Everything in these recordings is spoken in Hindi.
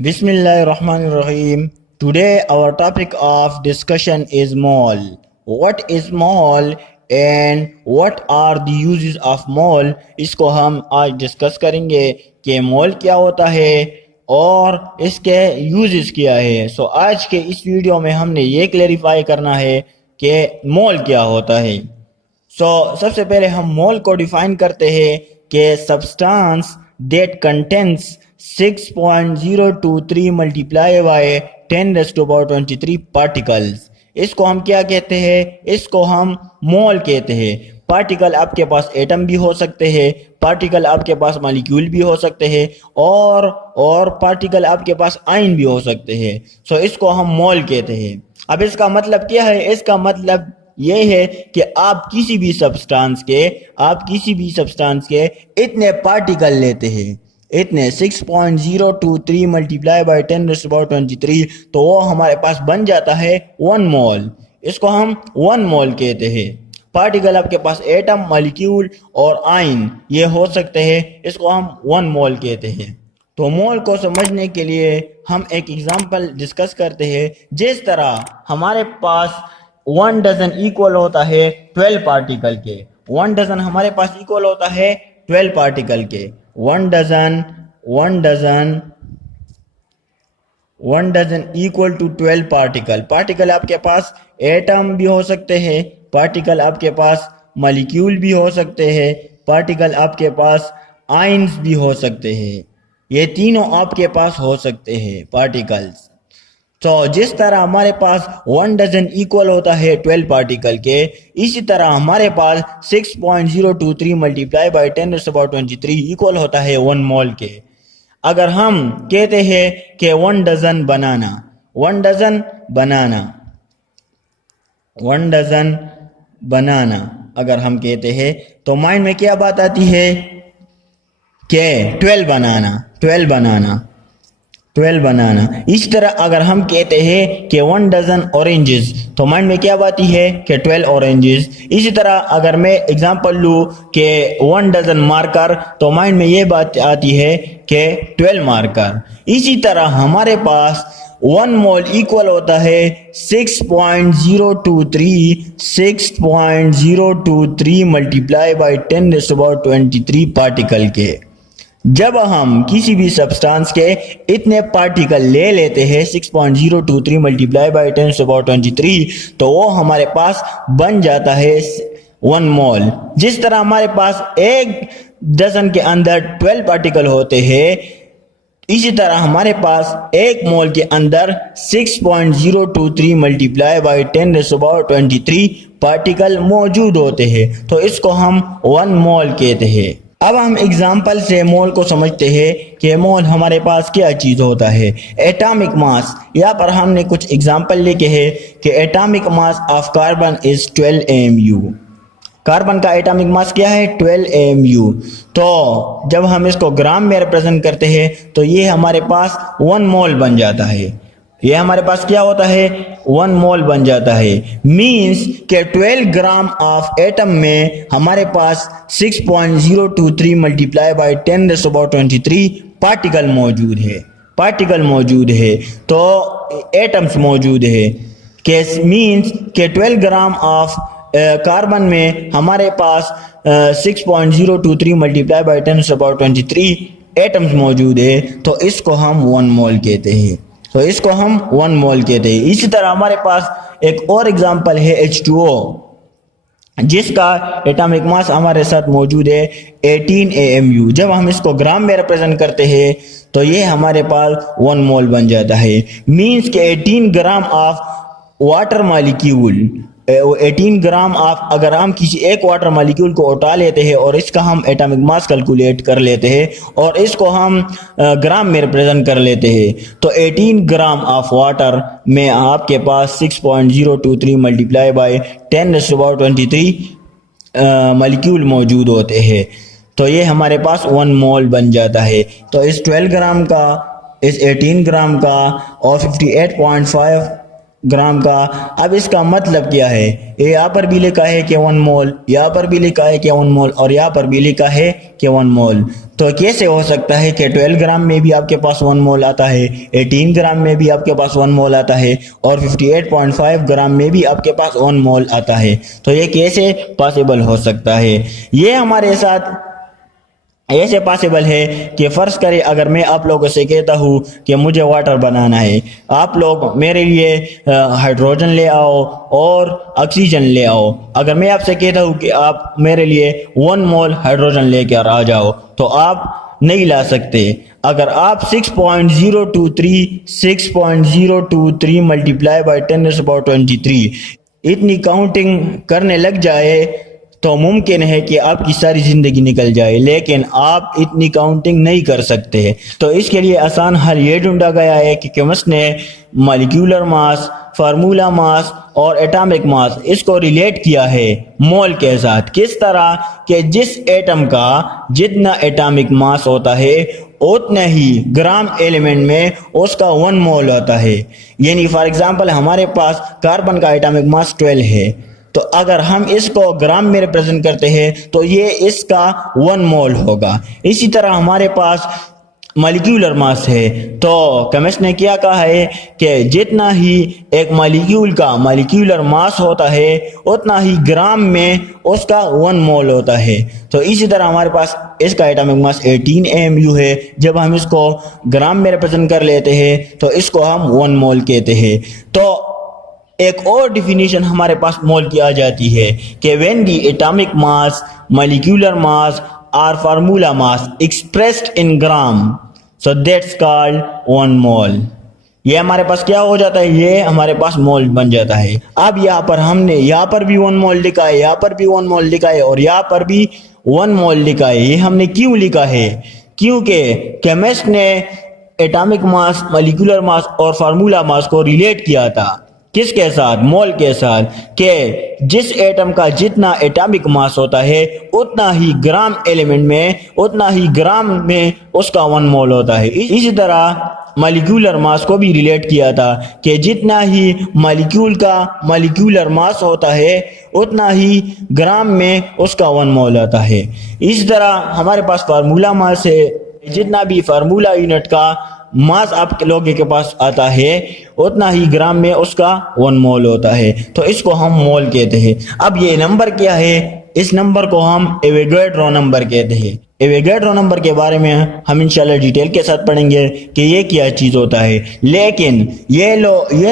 Bismillahirrahmanirrahim. Today our topic of discussion is mole. What is mole and what are the uses of mole? इसको हम आज डिस्कस करेंगे कि मॉल क्या होता है और इसके यूजेस क्या है। आज के इस वीडियो में हमने ये क्लेरिफाई करना है कि मॉल क्या होता है। सबसे पहले हम मोल को डिफाइन करते हैं कि substance that contains 6.023 multiply by 10⁻23 particles. इसको हम क्या कहते हैं? इसको हम मोल कहते हैं। पार्टिकल आपके पास एटम भी हो सकते हैं, पार्टिकल आपके पास मॉलिक्यूल भी हो सकते हैं और पार्टिकल आपके पास आयन भी हो सकते हैं। इसको हम मोल कहते हैं। अब इसका मतलब क्या है? इसका मतलब ये है कि आप किसी भी सब्सटेंस के इतने पार्टिकल लेते हैं, इतने 6.023 मल्टीप्लाई बाय 10⁻23, तो वो हमारे पास बन जाता है 1 मोल। इसको हम 1 मोल कहते हैं। पार्टिकल आपके पास एटम, मॉलिक्यूल और आयन ये हो सकते हैं, इसको हम 1 मोल कहते हैं। तो मोल को समझने के लिए हम एक एग्जांपल डिस्कस करते हैं। जिस तरह हमारे पास 1 डजन इक्वल होता है 12 पार्टिकल के, 1 डजन हमारे पास इक्वल होता है 12 पार्टिकल के। 1 dozen equal to 12 particle. Particle आपके पास एटम भी हो सकते हैं, पार्टिकल आपके पास मॉलिक्यूल भी हो सकते हैं, पार्टिकल आपके पास आयन्स भी हो सकते हैं। ये तीनों आपके पास हो सकते हैं पार्टिकल्स। जिस तरह हमारे पास 1 डजन इक्वल होता है 12 पार्टिकल के, इसी तरह हमारे पास 6.023 मल्टीप्लाई बाय 10⁻23 इक्वल होता है 1 मोल के। अगर हम कहते हैं कि 1 डजन बनाना अगर हम कहते हैं तो माइंड में क्या बात आती है कि 12 बनाना। इस तरह अगर हम कहते हैं कि 1 डजन ऑरेंजेस, तो माइंड में क्या बात है कि 12 ऑरेंजेस। इसी तरह अगर मैं एग्जांपल लूँ कि 1 डजन मार्कर, तो माइंड में ये बात आती है कि 12 मार्कर। इसी तरह हमारे पास 1 मोल इक्वल होता है 6.023 मल्टीप्लाई बाय 10⁻23 पार्टिकल के। जब हम किसी भी सब्सटेंस के इतने पार्टिकल ले लेते हैं 6.023 मल्टीप्लाई बाय 10⁻23, तो वो हमारे पास बन जाता है 1 मोल। जिस तरह हमारे पास 1 डजन के अंदर 12 पार्टिकल होते हैं, इसी तरह हमारे पास 1 मोल के अंदर 6.023 मल्टीप्लाई बाय 10⁻23 पार्टिकल मौजूद होते हैं। तो इसको हम 1 मोल कहते हैं। अब हम एग्जाम्पल से मोल को समझते हैं कि मोल हमारे पास क्या चीज़ होता है। एटॉमिक मास, यहाँ पर हमने कुछ एग्जाम्पल लिखे हैं कि atomic mass of carbon is 12 AMU। Carbon का एटॉमिक मास क्या है? 12 AMU। तो जब हम इसको ग्राम में रिप्रेजेंट करते हैं तो ये हमारे पास 1 मोल बन जाता है। ये हमारे पास क्या होता है? 1 मोल बन जाता है। मीन्स के 12 ग्राम ऑफ एटम में हमारे पास 6.023 मल्टीप्लाई बाय 10⁻23 पार्टिकल मौजूद है। तो एटम्स मौजूद है। के मीन्स के 12 ग्राम ऑफ कार्बन में हमारे पास 6.023 मल्टीप्लाई बाय 10⁻23 एटम्स मौजूद है। तो इसको हम 1 मोल कहते हैं। इसी तरह हमारे पास एक और एग्जांपल है H2O, जिसका एटॉमिक मास हमारे साथ मौजूद है 18 AMU। जब हम इसको ग्राम में रिप्रेजेंट करते हैं तो ये हमारे पास 1 मोल बन जाता है। मीन्स के 18 gram of water molecule, 18 gram of, अगर हम किसी एक वाटर मॉलिक्यूल को उठा लेते हैं और इसका हम एटॉमिक मास कैलकुलेट कर लेते हैं और इसको हम ग्राम में रिप्रेजेंट कर लेते हैं, तो 18 ग्राम ऑफ वाटर में आपके पास 6.023 मल्टीप्लाई बाय 10⁻23 मॉलिक्यूल मौजूद होते हैं। तो ये हमारे पास 1 मोल बन जाता है। तो इस 12 ग्राम का, इस 18 ग्राम का और 58.5 ग्राम का। अब इसका मतलब क्या है, ये यहाँ पर भी लिखा है कि 1 मोल, यहाँ पर भी लिखा है कि 1 मोल और यहाँ पर भी लिखा है कि 1 मोल। तो कैसे हो सकता है कि 12 ग्राम में भी आपके पास 1 मोल आता है, 18 ग्राम में भी आपके पास 1 मोल आता है और 58.5 ग्राम में भी आपके पास 1 मोल आता है। तो ये कैसे पॉसिबल हो सकता है? ये हमारे साथ ऐसे पॉसिबल है कि फ़र्ज़ करें अगर मैं आप लोगों से कहता हूँ कि मुझे वाटर बनाना है, आप लोग मेरे लिए हाइड्रोजन ले आओ और ऑक्सीजन ले आओ। अगर मैं आपसे कहता हूँ कि आप मेरे लिए 1 मोल हाइड्रोजन लेकर आ जाओ, तो आप नहीं ला सकते। अगर आप 6.023 मल्टीप्लाई बाई 10⁻23 इतनी काउंटिंग करने लग जाए तो मुमकिन है कि आपकी सारी ज़िंदगी निकल जाए, लेकिन आप इतनी काउंटिंग नहीं कर सकते। तो इसके लिए आसान हल ये ढूंढा गया है कि केमिस्ट ने मॉलिक्यूलर मास, फार्मूला मास और एटॉमिक मास इसको रिलेट किया है मोल के साथ। किस तरह कि जिस एटम का जितना एटॉमिक मास होता है उतना ही ग्राम एलिमेंट में उसका 1 मोल होता है। यानी फॉर एग्जांपल हमारे पास कार्बन का एटॉमिक मास 12 है, तो अगर हम इसको ग्राम में रिप्रेजेंट करते हैं तो ये इसका 1 मोल होगा। इसी तरह हमारे पास मॉलिक्यूलर मास है, तो केमिस्ट ने क्या कहा है कि जितना ही एक मॉलिक्यूल का मॉलिक्यूलर मास होता है उतना ही ग्राम में उसका 1 मोल होता है। तो इसी तरह हमारे पास इसका एटॉमिक मास 18 AMU है। जब हम इसको ग्राम में रिप्रेजेंट कर लेते हैं तो इसको हम 1 मोल कहते हैं। तो एक और डिफिनीशन हमारे पास मोल की आ जाती है कि when the atomic mass, molecular mass और formula mass expressed in gram, so that's called 1 mole. ये हमारे पास क्या हो जाता है, ये हमारे पास मोल बन जाता है। अब यहाँ पर हमने यहाँ पर भी 1 मोल लिखा है, यहाँ पर भी 1 मोल लिखा है और यहाँ पर भी 1 मोल लिखा है। ये हमने क्यों लिखा है? क्योंकि केमिस्ट ने एटॉमिक मास, मॉलिक्यूलर मास और फार्मूला मास को रिलेट किया था। किसके साथ? मोल के साथ। कि जिस एटम का जितना एटॉमिक मास होता है उतना ही ग्राम एलिमेंट में, उतना ही ग्राम में उसका 1 मोल होता है। इसी तरह मॉलिक्यूलर मास को भी रिलेट किया था कि जितना ही मॉलिक्यूल का मॉलिक्यूलर मास होता है उतना ही ग्राम में उसका 1 मोल आता है। इसी तरह हमारे पास फार्मूला मास है, जितना भी फार्मूला यूनिट का मास आप लोगों के पास आता है उतना ही ग्राम में उसका 1 मोल होता है। तो इसको हम मोल कहते हैं। अब ये नंबर क्या है? इस नंबर को हम एवोगाड्रो नंबर कहते हैं। एवोगाड्रो नंबर के बारे में हम इंशाल्लाह डिटेल के साथ पढ़ेंगे कि ये क्या चीज़ होता है। लेकिन ये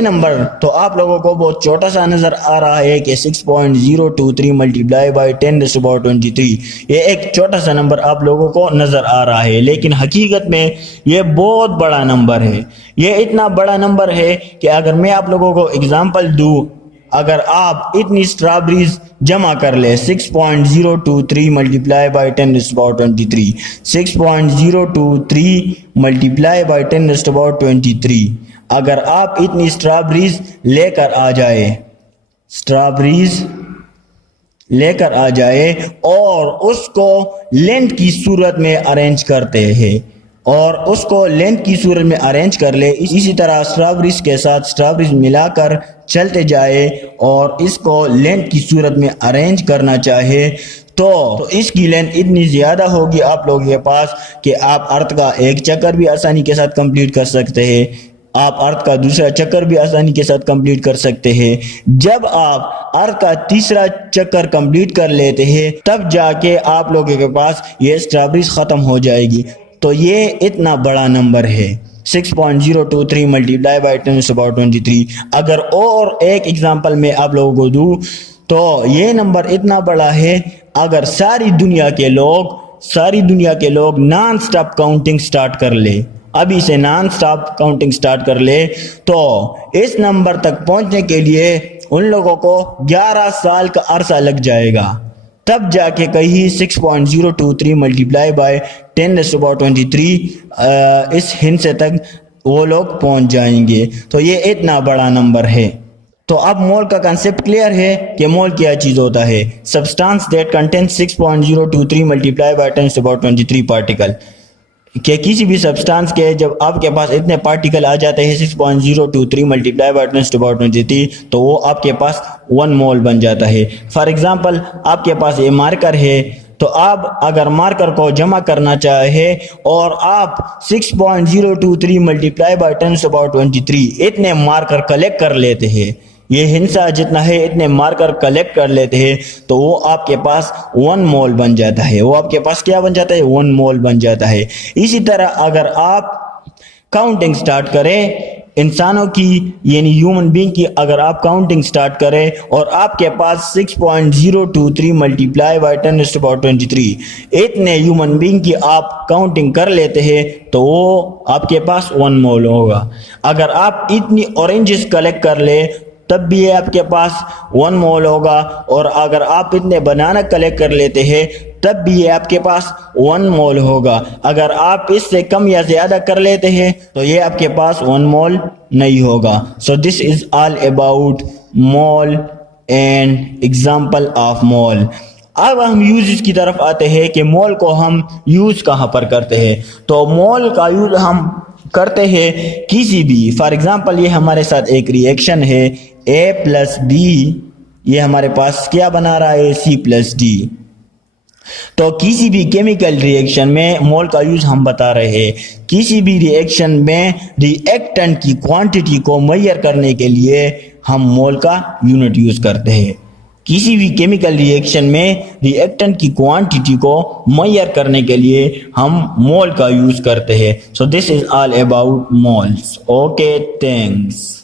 नंबर तो आप लोगों को बहुत छोटा सा नज़र आ रहा है कि 6.023 मल्टीप्लाई बाई 10⁻23, ये एक छोटा सा नंबर आप लोगों को नज़र आ रहा है, लेकिन हकीकत में ये बहुत बड़ा नंबर है। ये इतना बड़ा नंबर है कि अगर मैं आप लोगों को एग्जाम्पल दूँ, अगर आप इतनी स्ट्रॉबेरीज जमा कर ले 6.023 मल्टीप्लाई बाई 10⁻23, 6.023 मल्टीप्लाई बाई 10⁻23, अगर आप इतनी स्ट्रॉबेरीज लेकर आ जाए और उसको लेंथ की सूरत में अरेंज करते हैं और उसको लेंथ की सूरत में अरेंज कर ले, इसी तरह स्ट्रॉबेरीज के साथ स्ट्रॉबेरीज मिलाकर चलते जाए और इसको लेंथ की सूरत में अरेंज करना चाहे तो इसकी लेंथ इतनी ज़्यादा होगी आप लोगों के पास कि आप अर्थ का एक चक्कर भी आसानी के साथ कंप्लीट कर सकते हैं, आप अर्थ का दूसरा चक्कर भी आसानी के साथ कंप्लीट कर सकते हैं। जब आप अर्थ का तीसरा चक्कर कंप्लीट कर लेते हैं तब जाके आप लोगों के पास ये स्ट्रॉबेरीज ख़त्म हो जाएगी। तो ये इतना बड़ा नंबर है 6.023 मल्टीप्लाई बाई 10⁻23। अगर और एक एग्जांपल मैं आप लोगों को दूं तो ये नंबर इतना बड़ा है, अगर सारी दुनिया के लोग नॉन स्टॉप काउंटिंग स्टार्ट कर ले, अभी से नॉन स्टॉप काउंटिंग स्टार्ट कर ले, तो इस नंबर तक पहुंचने के लिए उन लोगों को 11 साल का अरसा लग जाएगा। तब जाके कहीं 6.023 मल्टीप्लाई बाई 10⁻23 इस हिस्से तक वो लोग पहुंच जाएंगे। तो ये इतना बड़ा नंबर है। तो अब मोल का कंसेप्ट क्लियर है कि मोल क्या चीज़ होता है। Substance that contain 6.023 multiply by 10⁻23 particle. कि किसी भी सब्सटेंस के जब आपके पास इतने पार्टिकल आ जाते हैं 6.023 मल्टीप्लाई बाय 10⁻23 तो वो आपके पास 1 मोल बन जाता है। फॉर एग्जांपल आपके पास ये मार्कर है, तो आप अगर मार्कर को जमा करना चाहे और आप 6.023 मल्टीप्लाई बाय 10⁻23 इतने मार्कर कलेक्ट कर लेते हैं, ये हिंसा जितना है इतने मार्कर कलेक्ट कर लेते हैं, तो वो आपके पास 1 मोल बन जाता है। वो आपके पास क्या बन जाता है? 1 मोल बन जाता है। इसी तरह अगर आप काउंटिंग स्टार्ट करें इंसानों की, यानी ह्यूमन बीइंग की, अगर आप काउंटिंग स्टार्ट करें और आपके पास 6.023 मल्टीप्लाई बाय 10⁻23 इतने ह्यूमन बीइंग की आप काउंटिंग कर लेते हैं, तो वो आपके पास 1 मोल होगा। अगर आप इतनी ऑरेंजेस कलेक्ट कर ले तब भी ये आपके पास 1 मोल होगा, और अगर आप इतने बनाना कलेक्ट कर लेते हैं तब भी ये आपके पास 1 मोल होगा। अगर आप इससे कम या ज्यादा कर लेते हैं तो ये आपके पास 1 मोल नहीं होगा। So this is all about mole and example of mole. अब हम यूज की तरफ आते हैं कि मोल को हम यूज कहाँ पर करते हैं। तो मोल का यूज हम करते हैं किसी भी, फॉर एग्जांपल ये हमारे साथ एक रिएक्शन है A+B, ये हमारे पास क्या बना रहा है? C+D। तो किसी भी केमिकल रिएक्शन में मोल का यूज हम बता रहे हैं। किसी भी रिएक्शन में रिएक्टेंट की क्वांटिटी को मेजर करने के लिए हम मोल का यूनिट यूज करते हैं। किसी भी केमिकल रिएक्शन में रिएक्टेंट की क्वांटिटी को मेजर करने के लिए हम मोल का यूज करते हैं। So this is all about moles. Okay, thanks.